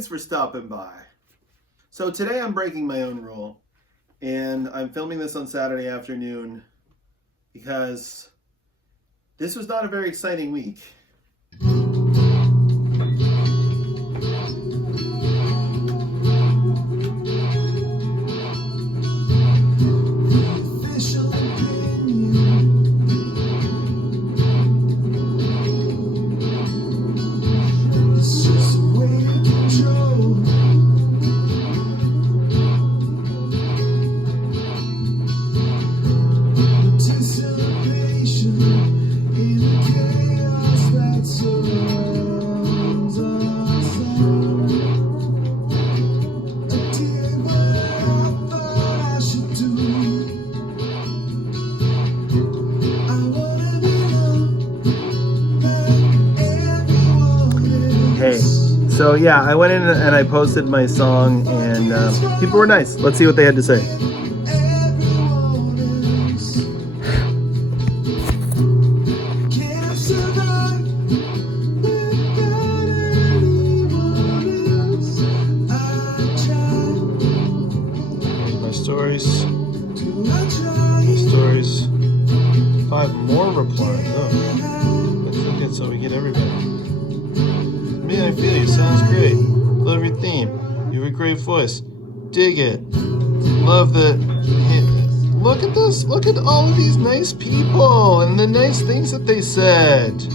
Thanks for stopping by. So today I'm breaking my own rule, and I'm filming this on Saturday afternoon because this was not a very exciting week. Hey, so yeah, I went in and I posted my song, and people were nice. Let's see what they had to say. My stories. 5 more replies. Oh, let's look at so we get everybody. Man, I feel you. Sounds great. Love your theme. You have a great voice. Dig it. Love the... Look at this. Look at all of these nice people and the nice things that they said.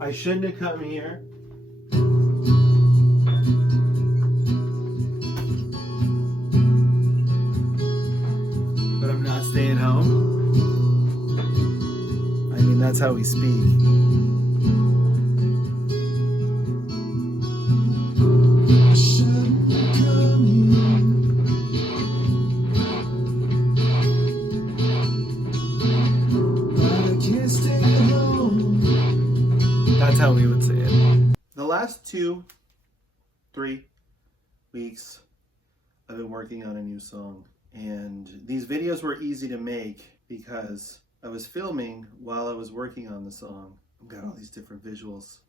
I shouldn't have come here. But I'm not staying home. I mean, that's how we speak. That's how we would say it. The last 2-3 weeks, I've been working on a new song. And these videos were easy to make because I was filming while I was working on the song. I've got all these different visuals.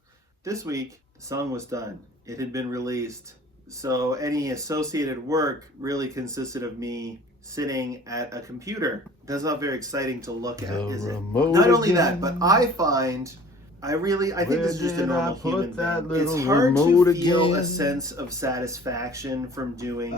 This week, the song was done. It had been released. So any associated work really consisted of me sitting at a computer. That's not very exciting to look at, is it? Not only that, but I think this is just a normal human thing. It's hard to feel a sense of satisfaction from doing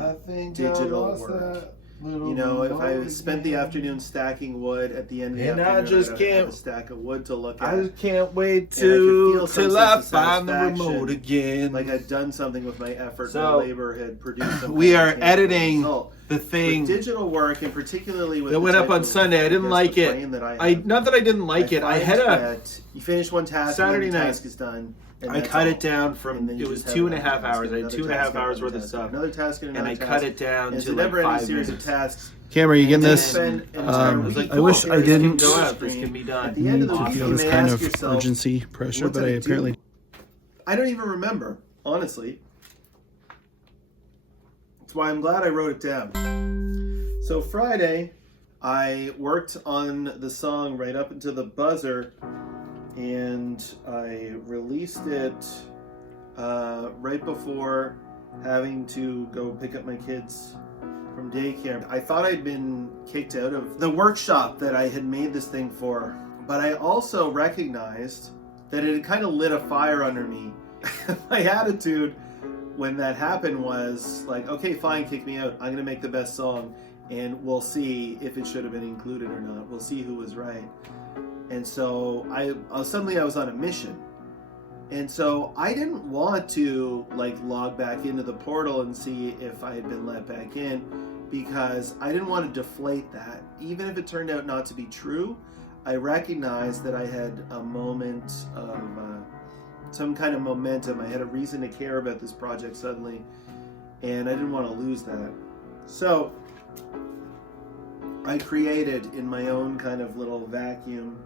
digital work. You know, if I spent the afternoon stacking wood, at the end of the afternoon, I just can't have a stack of wood to look at. I just can't wait till I find the remote again. Like I'd done something with my effort, my labor had produced something. We are editing the thing. With digital work, and particularly with it went up on Sunday. I didn't like it. Not that I didn't like it. I had you finish one task, Saturday night. Task is done. I cut it down from, it was 2.5 hours. I had 2.5 hours worth of stuff. Another task and I cut it down to like 5 minutes. Of tasks. Cameron, you getting this? I wish I didn't this can be done. At the end of the week, feel this kind of urgency, pressure, but I apparently... I don't even remember, honestly. That's why I'm glad I wrote it down. So Friday, I worked on the song right up into the buzzer, and I released it right before having to go pick up my kids from daycare. I thought I'd been kicked out of the workshop that I had made this thing for, but I also recognized that it had kind of lit a fire under me. My attitude when that happened was like, okay, fine, kick me out. I'm gonna make the best song, and we'll see if it should have been included or not. We'll see who was right. And so I was on a mission. And so I didn't want to like log back into the portal and see if I had been let back in, because I didn't want to deflate that. Even if it turned out not to be true, I recognized that I had a moment of some kind of momentum. I had a reason to care about this project suddenly, and I didn't want to lose that. So I created in my own kind of little vacuum,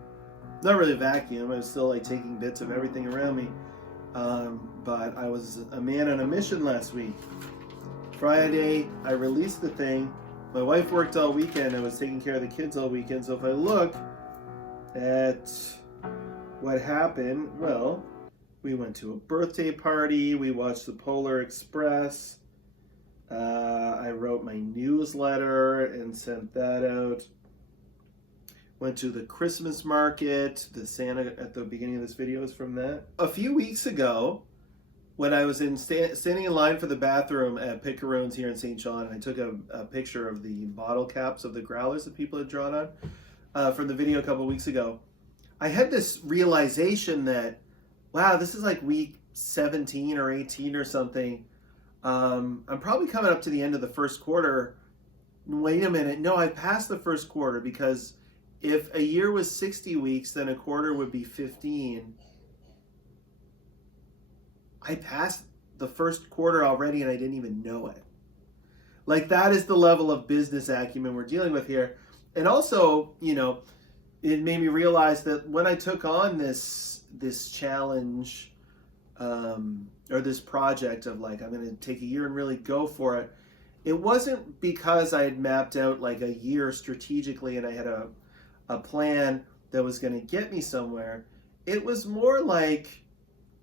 not really a vacuum, I was still like taking bits of everything around me, but I was a man on a mission last week. Friday, I released the thing, My wife worked all weekend. I was taking care of the kids all weekend. So if I look at what happened, well, we went to a birthday party. We watched the Polar Express. I wrote my newsletter and sent that out. Went to the Christmas market. The Santa at the beginning of this video is from that. A few weeks ago, when I was standing in line for the bathroom at Picaroons here in St. John, I took a picture of the bottle caps of the growlers that people had drawn on from the video a couple weeks ago. I had this realization that, wow, this is like week 17 or 18 or something. I'm probably coming up to the end of the first quarter. Wait a minute. No, I passed the first quarter, because if a year was 60 weeks, then a quarter would be 15. I passed the first quarter already and I didn't even know it. Like, that is the level of business acumen we're dealing with here. And also, you know, it made me realize that when I took on this challenge, or this project of like, I'm going to take a year and really go for it, it wasn't because I had mapped out like a year strategically and I had a plan that was going to get me somewhere. It was more like,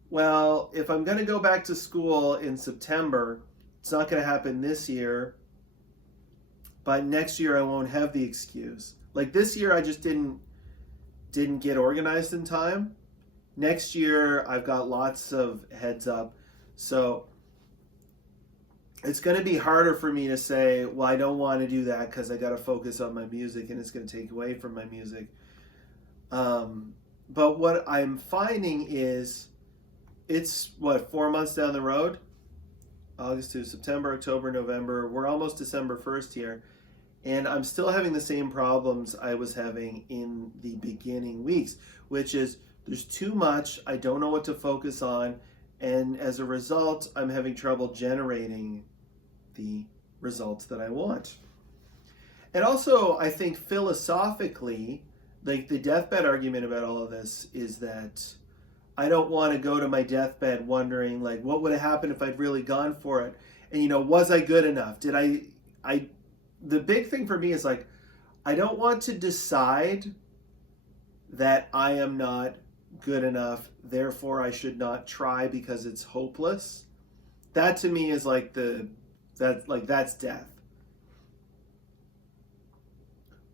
well, if I'm going to go back to school in September, it's not going to happen this year, but next year I won't have the excuse. Like, this year I just didn't get organized in time. Next year I've got lots of heads up. So it's going to be harder for me to say, well, I don't want to do that because I got to focus on my music and it's going to take away from my music. But what I'm finding is, it's 4 months down the road? August to September, October, November. We're almost December 1st here. And I'm still having the same problems I was having in the beginning weeks, which is there's too much. I don't know what to focus on. And as a result, I'm having trouble generating the results that I want. And also, I think philosophically, like, the deathbed argument about all of this is that I don't want to go to my deathbed wondering, like, what would have happened if I'd really gone for it? And, you know, was I good enough? Did the big thing for me is, like, I don't want to decide that I am not good enough, therefore I should not try because it's hopeless. That to me is like that's death.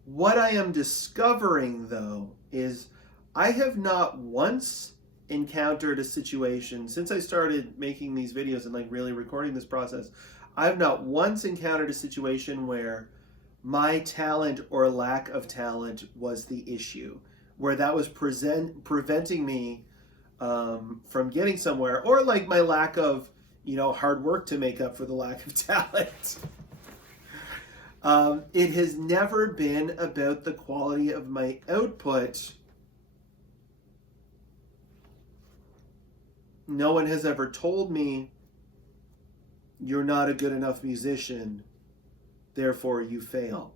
What I am discovering, though, is I have not once encountered a situation since I started making these videos and like really recording this process. I've not once encountered a situation where my talent or lack of talent was the issue, where that was preventing me from getting somewhere, or like my lack of, you know, hard work to make up for the lack of talent. It has never been about the quality of my output. No one has ever told me, you're not a good enough musician, therefore you fail.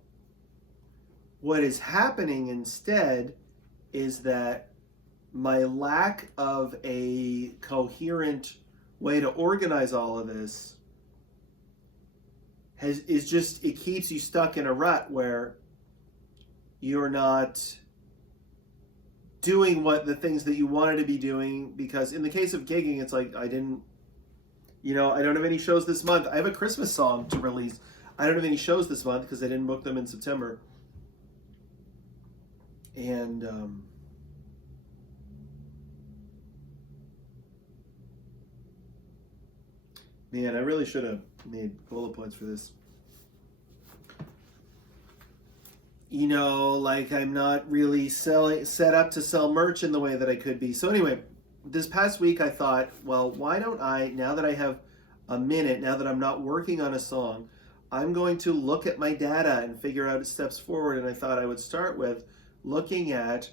What is happening instead is that my lack of a coherent way to organize all of this it keeps you stuck in a rut where you're not doing the things that you wanted to be doing. Because in the case of gigging, it's like, I don't have any shows this month. I have a Christmas song to release. I don't have any shows this month because I didn't book them in September. And man, I really should have made bullet points for this. You know, like, I'm not really set up to sell merch in the way that I could be. So anyway, this past week I thought, well, why don't I, now that I have a minute, now that I'm not working on a song, I'm going to look at my data and figure out steps forward. And I thought I would start with looking at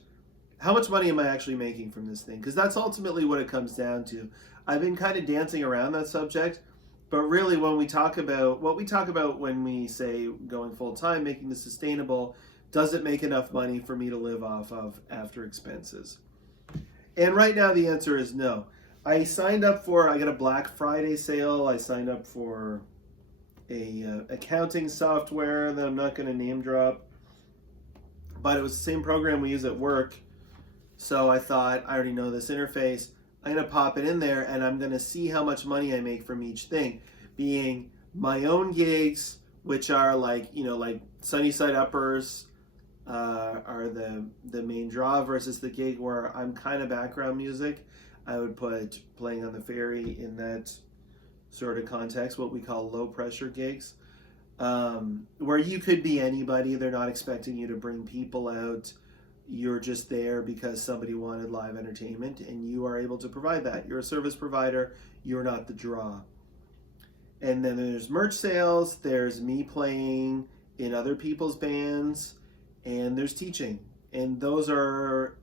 how much money am I actually making from this thing? Because that's ultimately what it comes down to. I've been kind of dancing around that subject, but really when we talk about, what we talk about when we say going full time, making this sustainable, does it make enough money for me to live off of after expenses? And right now the answer is no. I got a Black Friday sale. I signed up for accounting software that I'm not going to name drop, but it was the same program we use at work. So I thought, I already know this interface. I'm going to pop it in there and I'm going to see how much money I make from each thing, being my own gigs, which are like, like Sunnyside Uppers are the main draw, versus the gig where I'm kind of background music. I would put Playing on the Ferry in that sort of context, what we call low pressure gigs, where you could be anybody. They're not expecting you to bring people out. You're just there because somebody wanted live entertainment and you are able to provide that. You're a service provider, you're not the draw. And then there's merch sales, there's me playing in other people's bands, and there's teaching. And those are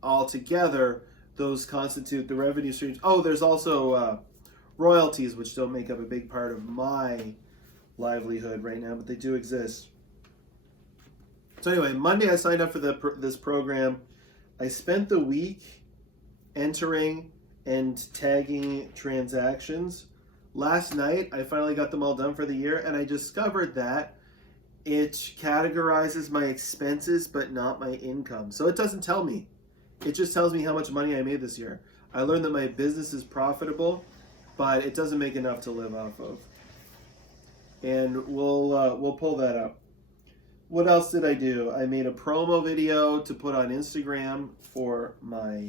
all together, those constitute the revenue streams. Oh, there's also royalties, which don't make up a big part of my livelihood right now, but they do exist. So anyway, Monday I signed up for this program. I spent the week entering and tagging transactions. Last night, I finally got them all done for the year, and I discovered that it categorizes my expenses but not my income. So it doesn't tell me. It just tells me how much money I made this year. I learned that my business is profitable, but it doesn't make enough to live off of. And we'll pull that up. What else did I do? I made a promo video to put on Instagram for my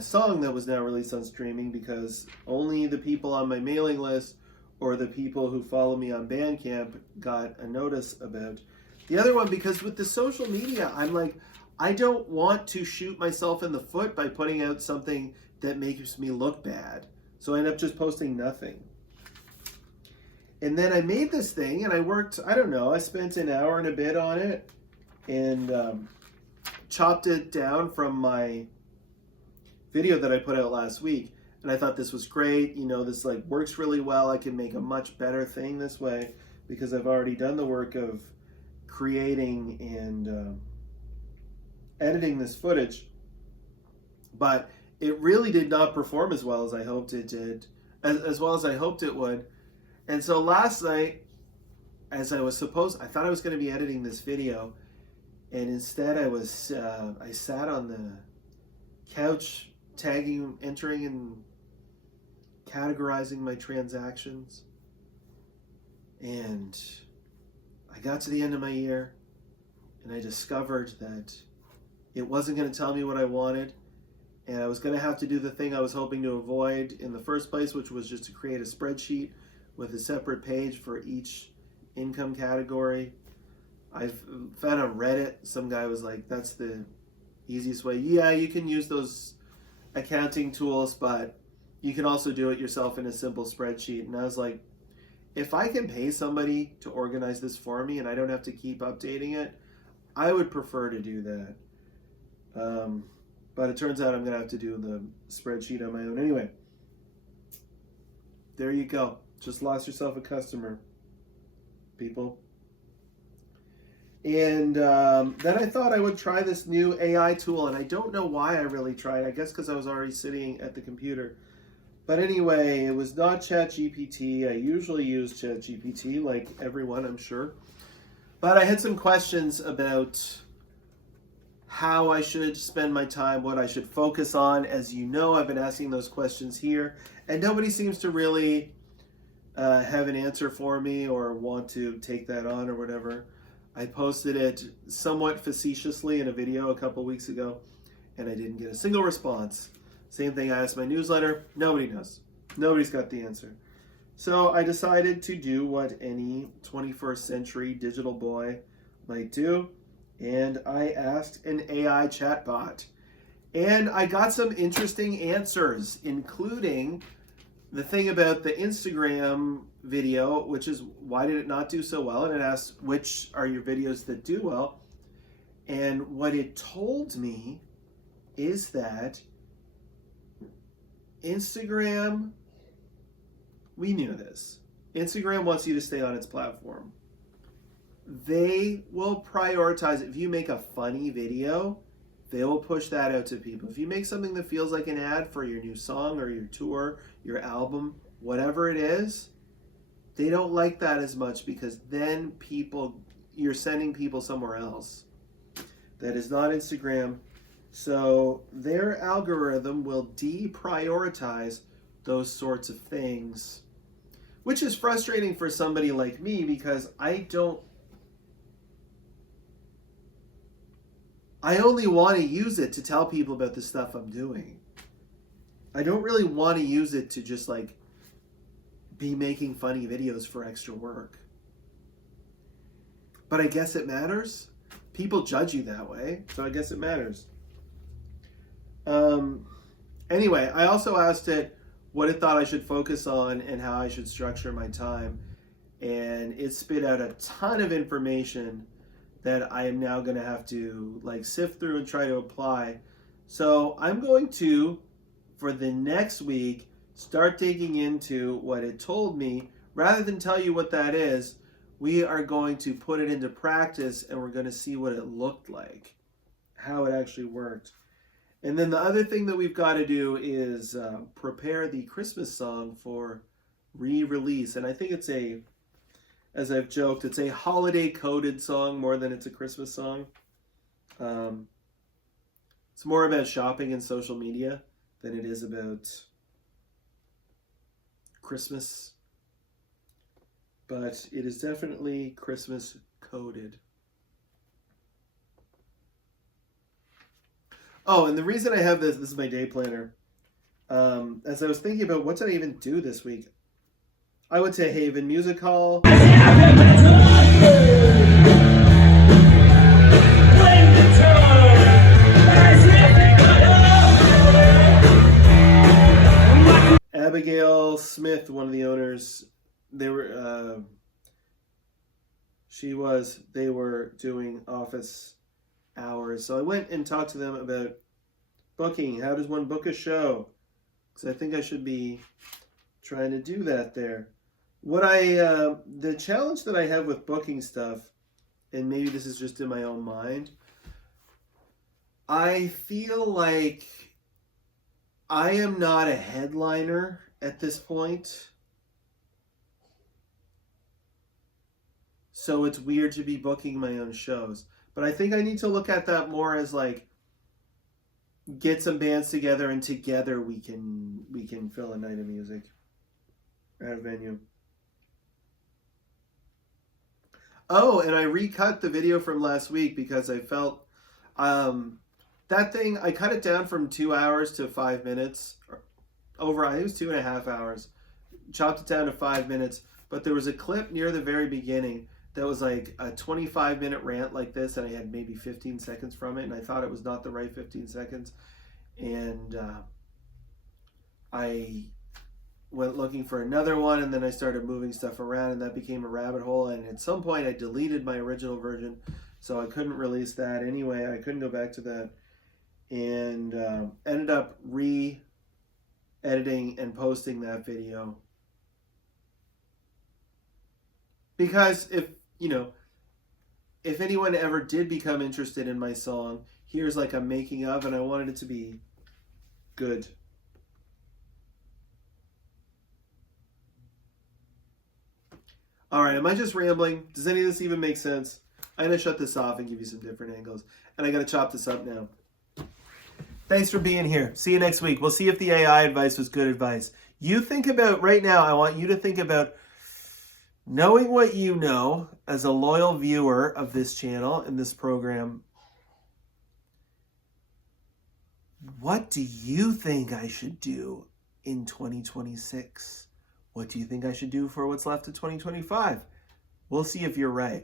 song that was now released on streaming, because only the people on my mailing list or the people who follow me on Bandcamp got a notice about. The other one, because with the social media, I'm like, I don't want to shoot myself in the foot by putting out something that makes me look bad. So I end up just posting nothing. And then I made this thing and I worked, I don't know, I spent an hour and a bit on it and chopped it down from my video that I put out last week. And I thought this was great. This like works really well. I can make a much better thing this way because I've already done the work of creating and editing this footage. But it really did not perform as well as I hoped it did, as well as I hoped it would. And so last night, I thought I was going to be editing this video, and instead I sat on the couch tagging, entering, and categorizing my transactions. And I got to the end of my year, and I discovered that it wasn't going to tell me what I wanted, and I was going to have to do the thing I was hoping to avoid in the first place, which was just to create a spreadsheet with a separate page for each income category. I've found on Reddit, some guy was like, that's the easiest way. Yeah, you can use those accounting tools, but you can also do it yourself in a simple spreadsheet. And I was like, if I can pay somebody to organize this for me and I don't have to keep updating it, I would prefer to do that. But it turns out I'm going to have to do the spreadsheet on my own. Anyway, there you go. Just lost yourself a customer, people. And then I thought I would try this new AI tool, and I don't know why I really tried. I guess because I was already sitting at the computer. But anyway, it was not ChatGPT. I usually use ChatGPT, like everyone, I'm sure. But I had some questions about how I should spend my time, what I should focus on. As you know, I've been asking those questions here, and nobody seems to really have an answer for me or want to take that on or whatever. I posted it somewhat facetiously in a video a couple weeks ago, and I didn't get a single response. Same thing, I asked my newsletter, nobody knows. Nobody's got the answer. So I decided to do what any 21st century digital boy might do, and I asked an AI chatbot. And I got some interesting answers, including the thing about the Instagram video, which is why did it not do so well? And it asked, which are your videos that do well? And what it told me is that Instagram, we knew this. Instagram wants you to stay on its platform. They will prioritize, if you make a funny video, they will push that out to people. If you make something that feels like an ad for your new song or your tour, your album, whatever it is, They don't like that as much because then you're sending people somewhere else that is not Instagram. So their algorithm will deprioritize those sorts of things, which is frustrating for somebody like me because I only want to use it to tell people about the stuff I'm doing. I don't really want to use it to just like be making funny videos for extra work. But I guess it matters. People judge you that way, so I guess it matters. Anyway, I also asked it what it thought I should focus on and how I should structure my time. And it spit out a ton of information that I am now going to have to like sift through and try to apply. So I'm going to, for the next week, start digging into what it told me. Rather than tell you what that is, we are going to put it into practice and we're going to see what it looked like, how it actually worked. And then the other thing that we've got to do is prepare the Christmas song for re-release. And I think it's as I've joked, it's a holiday-coded song more than it's a Christmas song. It's more about shopping and social media than it is about Christmas. But it is definitely Christmas-coded. Oh, and the reason I have this is my day planner. As I was thinking about what did I even do this week, I went to Haven Music Hall. Abigail Smith, one of the owners, they were doing office hours. So I went and talked to them about booking. How does one book a show? Because I think I should be trying to do that there. The challenge that I have with booking stuff, and maybe this is just in my own mind, I feel like I am not a headliner at this point. So it's weird to be booking my own shows. But I think I need to look at that more as like, get some bands together and together we can fill a night of music at a venue. Oh, and I recut the video from last week because I felt that thing, I cut it down from 2 hours to 5 minutes. I think it was 2.5 hours. Chopped it down to 5 minutes. But there was a clip near the very beginning that was like a 25-minute rant like this, and I had maybe 15 seconds from it, and I thought it was not the right 15 seconds. And I went looking for another one, and then I started moving stuff around, and that became a rabbit hole. And at some point, I deleted my original version, so I couldn't release that anyway. I couldn't go back to that, and ended up re-editing and posting that video. Because if anyone ever did become interested in my song, here's like a making of, and I wanted it to be good. All right, am I just rambling? Does any of this even make sense? I'm going to shut this off and give you some different angles. And I got to chop this up now. Thanks for being here. See you next week. We'll see if the AI advice was good advice. You think about, right now, I want you to think about knowing what you know as a loyal viewer of this channel and this program. What do you think I should do in 2026? What do you think I should do for what's left of 2025? We'll see if you're right.